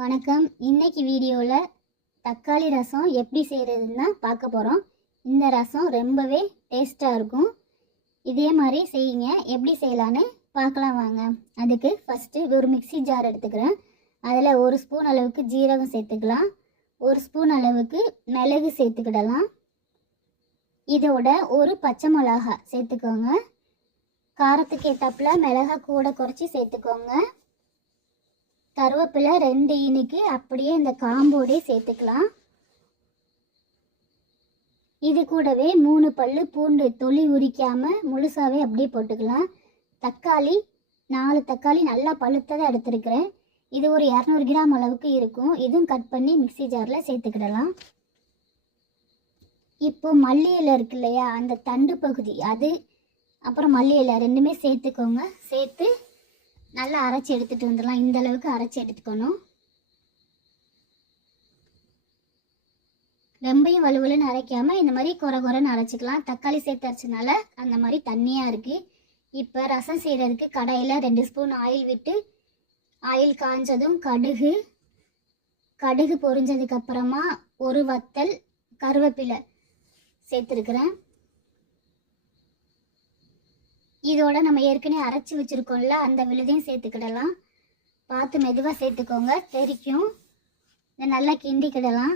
வணக்கம். இன்னைக்கு வீடியோவில் தக்காளி ரசம் எப்படி செய்கிறதுன்னு தான் பார்க்க போகிறோம் இந்த ரசம் ரொம்பவே டேஸ்ட்டாக இருக்கும். இதே மாதிரி செய்யுங்க. எப்படி செய்யலான்னு பார்க்கலாம் வாங்க. அதுக்கு ஃபஸ்ட்டு ஒரு மிக்ஸி ஜார் எடுத்துக்கிறேன். அதில் ஒரு ஸ்பூன் அளவுக்கு ஜீரகம் சேர்த்துக்கலாம். ஒரு ஸ்பூன் அளவுக்கு மிளகு சேர்த்துக்கிடலாம். இதோட ஒரு பச்சை மிளகா சேர்த்துக்கோங்க. காரத்துக்கு ஏற்றாப்புல மிளகா கூட குறைச்சி சேர்த்துக்கோங்க. கருவேப்பிலை ரெண்டு இனிக்கு அப்படியே இந்த காம்போடே சேர்த்துக்கலாம். இது கூடவே மூணு பல்லு பூண்டு தொளி உரிக்காமல் முழுசாவே அப்படியே போட்டுக்கலாம். தக்காளி நாலு தக்காளி நல்லா பழுத்ததை எடுத்துருக்கிறேன். இது ஒரு இரநூறு கிராம் அளவுக்கு இருக்கும். இதுவும் கட் பண்ணி மிக்ஸி ஜாரில் சேர்த்துக்கிடலாம். இப்போ மல்லி இலை இருக்கு இல்லையா அந்த தண்டு பகுதி அது அப்புறம் மல்லி இலை ரெண்டுமே சேர்த்துக்கோங்க. சேர்த்து நல்லா அரைச்சி எடுத்துட்டு வந்துடலாம். இந்த அளவுக்கு அரைச்சி எடுத்துக்கணும். ரொம்பையும் வலுவலுன்னு அரைக்காம இந்த மாதிரி குறை குறைன்னு அரைச்சிக்கலாம். தக்காளி சேர்த்து அரைச்சனால அந்த மாதிரி தண்ணியாக இருக்குது இப்போ ரசம் செய்கிறதுக்கு கடையில் ரெண்டு ஸ்பூன் ஆயில் விட்டு ஆயில் காஞ்சதும் கடுகு கடுகு பொரிஞ்சதுக்கு அப்புறமா ஒரு வத்தல் கருவேப்பிலை சேர்த்துருக்குறேன். இதோட நம்ம ஏற்கனவே அரைச்சி வச்சுருக்கோம்ல அந்த விழுதையும் சேர்த்துக்கிடலாம். பார்த்து மெதுவாக சேர்த்துக்கோங்க தெரிக்கும். இதை நல்லா கிண்டிக்கிடலாம்.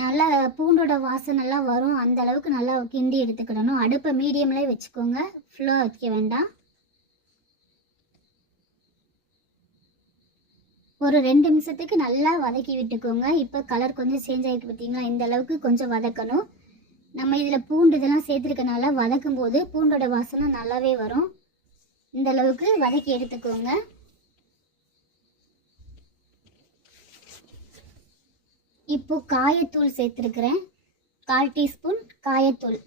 நல்லா பூண்டோட வாசனைலாம் வரும். அந்த அளவுக்கு நல்லா கிண்டி எடுத்துக்கிடணும். அடுப்பை மீடியம்லேயே வச்சுக்கோங்க. ஃபுல்லாக வைக்க வேண்டாம். ஒரு ரெண்டு நிமிஷத்துக்கு நல்லா வதக்கி விட்டுக்கோங்க. இப்போ கலர் கொஞ்சம் சேஞ்ச் ஆகிட்டு பார்த்தீங்களா இந்த அளவுக்கு கொஞ்சம் வதக்கணும். நம்ம இதில் பூண்டு இதெல்லாம் சேர்த்துருக்கனால வதக்கும் போது பூண்டோட வாசனை நல்லாவே வரும். இந்த அளவுக்கு வதக்கி எடுத்துக்கோங்க. இப்போ காயத்தூள் சேர்த்துருக்குறேன். கால் டீஸ்பூன் காயத்தூள்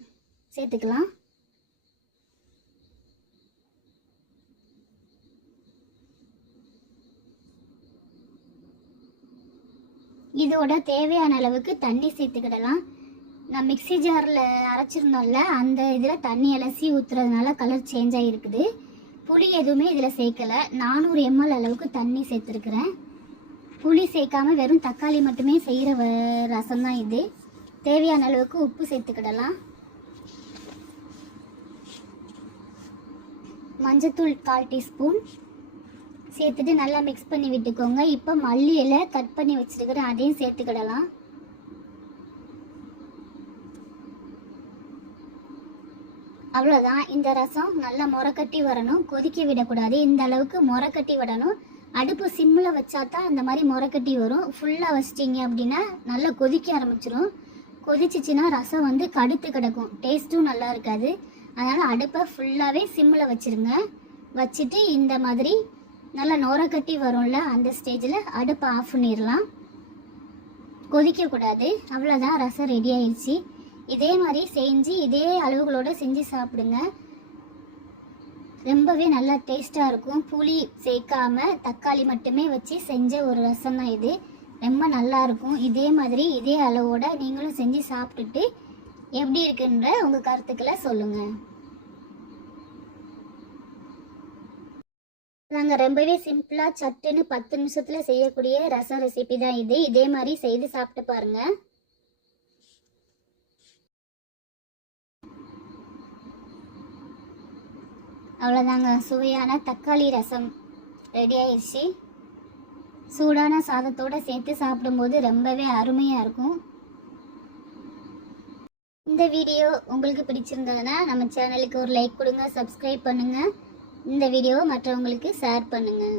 சேர்த்துக்கலாம். இதோட தேவையான அளவுக்கு தண்ணி சேர்த்துக்கிடலாம். நான் மிக்ஸி ஜாரில் அரைச்சிருந்தோம்ல அந்த இதில் தண்ணி அலசி ஊற்றுறதுனால கலர் சேஞ்ச் ஆகிருக்குது புளி எதுவுமே இதில் சேர்க்கலை. நானூறு எம்எல் அளவுக்கு தண்ணி சேர்த்துருக்குறேன். புளி சேர்க்காம வெறும் தக்காளி மட்டுமே செய்கிற ரசம் தான் இது. தேவையான அளவுக்கு உப்பு சேர்த்துக்கிடலாம். மஞ்சத்தூள் கால் டீஸ்பூன் சேர்த்துட்டு நல்லா மிக்ஸ் பண்ணி விட்டுக்கோங்க. இப்போ மல்லி இலை கட் பண்ணி வச்சுருக்கிறேன் அதையும் சேர்த்துக்கிடலாம். அவ்வளோதான் இந்த ரசம் நல்லா முறக்கட்டி வரணும். கொதிக்க விடக்கூடாது. இந்த அளவுக்கு முறக்கட்டி விடணும். அடுப்பு சிம்மில் வச்சா தான் அந்த மாதிரி முறக்கட்டி வரும். ஃபுல்லாக வச்சிட்டிங்க அப்படின்னா நல்லா கொதிக்க ஆரம்பிச்சிடும் கொதிச்சிச்சின்னா ரசம் வந்து கடுத்து கிடக்கும். டேஸ்ட்டும் நல்லா இருக்காது. அதனால் அடுப்பை ஃபுல்லாகவே சிம்மில் வச்சுருங்க. வச்சுட்டு இந்த மாதிரி நல்லா நுரக்கட்டி வரும்ல அந்த ஸ்டேஜில் அடுப்பை ஆஃப் பண்ணிடலாம். கொதிக்கக்கூடாது. அவ்வளோதான் ரசம் ரெடி ஆயிடுச்சு. இதே மாதிரி செஞ்சு இதே அளவுகளோடு செஞ்சு சாப்பிடுங்க. ரொம்பவே நல்லா டேஸ்ட்டாக இருக்கும். புளி சேர்க்காம தக்காளி மட்டுமே வச்சு செஞ்ச ஒரு ரசம் தான் இது. ரொம்ப நல்லா இருக்கும். இதே மாதிரி இதே அளவோட நீங்களும் செஞ்சு சாப்பிட்டுட்டு எப்படி இருக்குன்ற உங்கள் கருத்துக்களை சொல்லுங்கள் நாங்கள் ரொம்பவே சிம்பிளாக சட்டுன்னு பத்து நிமிஷத்தில் செய்யக்கூடிய ரசம் ரெசிபி தான் இது. இதே மாதிரி செய்து சாப்பிட்டு பாருங்கள் அவ்வளோதாங்க சுவையான தக்காளி ரசம் ரெடி ஆயிடுச்சு சூடான சாதத்தோடு சேர்த்து சாப்பிடும்போது ரொம்பவே அருமையாக இருக்கும். இந்த வீடியோ உங்களுக்கு பிடிச்சிருந்ததுன்னா நம்ம சேனலுக்கு ஒரு லைக் கொடுங்க சப்ஸ்கிரைப் பண்ணுங்கள் இந்த வீடியோவை மற்றவங்களுக்கு ஷேர் பண்ணுங்கள்